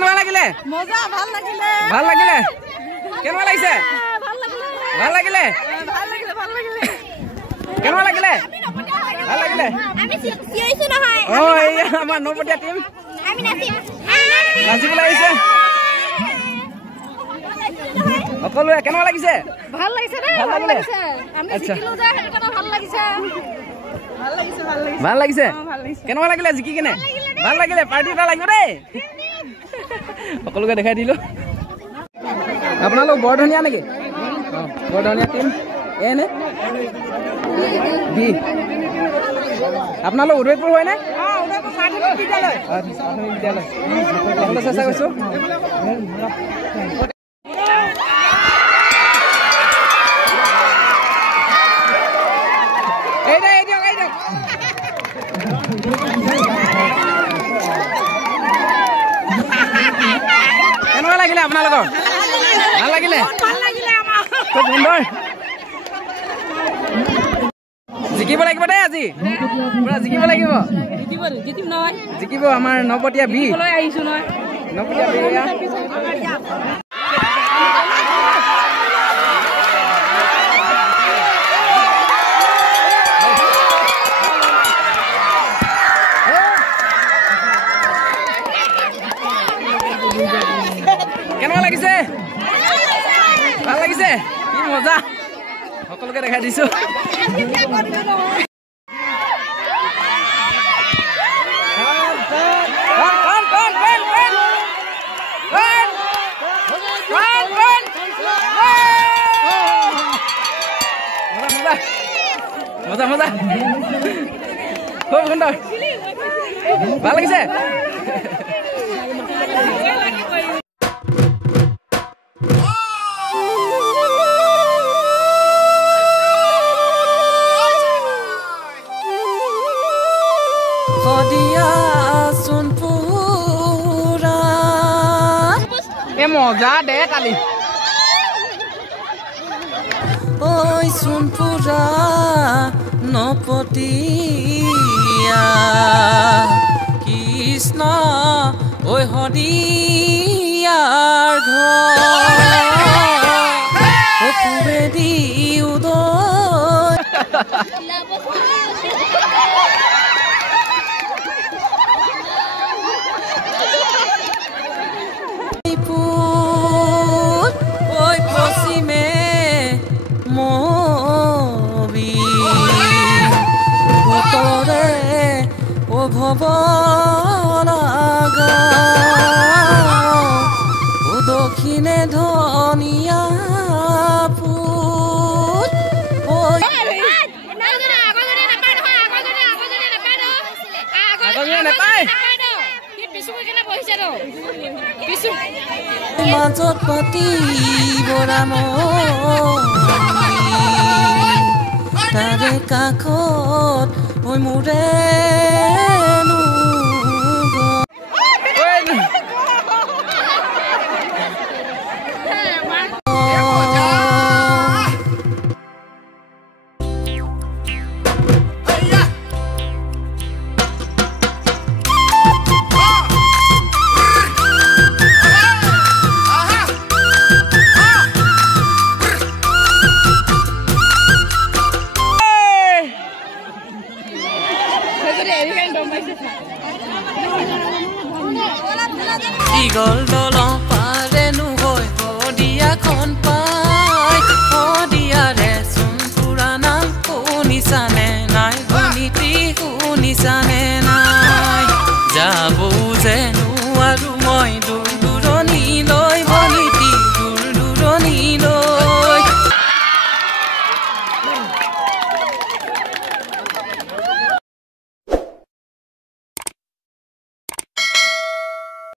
কেনেকুৱা লাগিলে মজা ভাল লাগিলে ভাল লাগিলে কেনেকুৱা লাগিছে ভাল লাগিলে কেনেকুৱা লাগিলে ভাল লাগিলে আমি চিঞৰিছো নহয় অ এই আমাৰ নপটীয়া টিম আমি নাচিম নাচিবলৈ আহিছে সকলোৱে কেনেকুৱা লাগিছে ভাল লাগিছে নে ভাল লাগিছে আমি জিকিলো যে সেইটো কাৰণে ভাল লাগিছে ভাল লাগিছে কেনেকুৱা লাগিলে জিকি কিনে ভাল লাগিলে পাৰ্টি এটা লাগিব দেই সকলোকে দেখাই দিলো আপোনালোক বৰ ধুনীয়া নেকি বৰ ধুনীয়া টিম এনে বি আপোনালোক উদয়পুৰ হয়নে বিদ্যালয় চেষ্টা কৰিছো কেনেকুৱা লাগিলে আপোনালোকৰ ভাল লাগিলে খুব সুন্দৰ জিকিব লাগিব দেই আজি পুৰা জিকিব লাগিব জিকিব আমাৰ নপটীয়া বি নপটীয়া বি কেনেকুৱা লাগিছে ভাল লাগিছে কি মজা সকলোকে দেখাই দিছো মজা মজা খুব সুন্দৰ ভাল লাগিছে মজা দে কালি ঐ সোণপুৰা নপটীয়া কৃষ্ণ ঐ হৰিয়াৰ ঘৰ পূবেদি উদয় দক্ষিণে ধনিয়া ফুল মাজত পাতি বৰাম তাৰে কাষত ঐ মোৰে দীঘল দলং পাৰেনো হৈ শদিয়াখন পাই শদিয়াৰে সোণপুৰা নাম শুনিছানে নাই শুনিতি শুনিছানে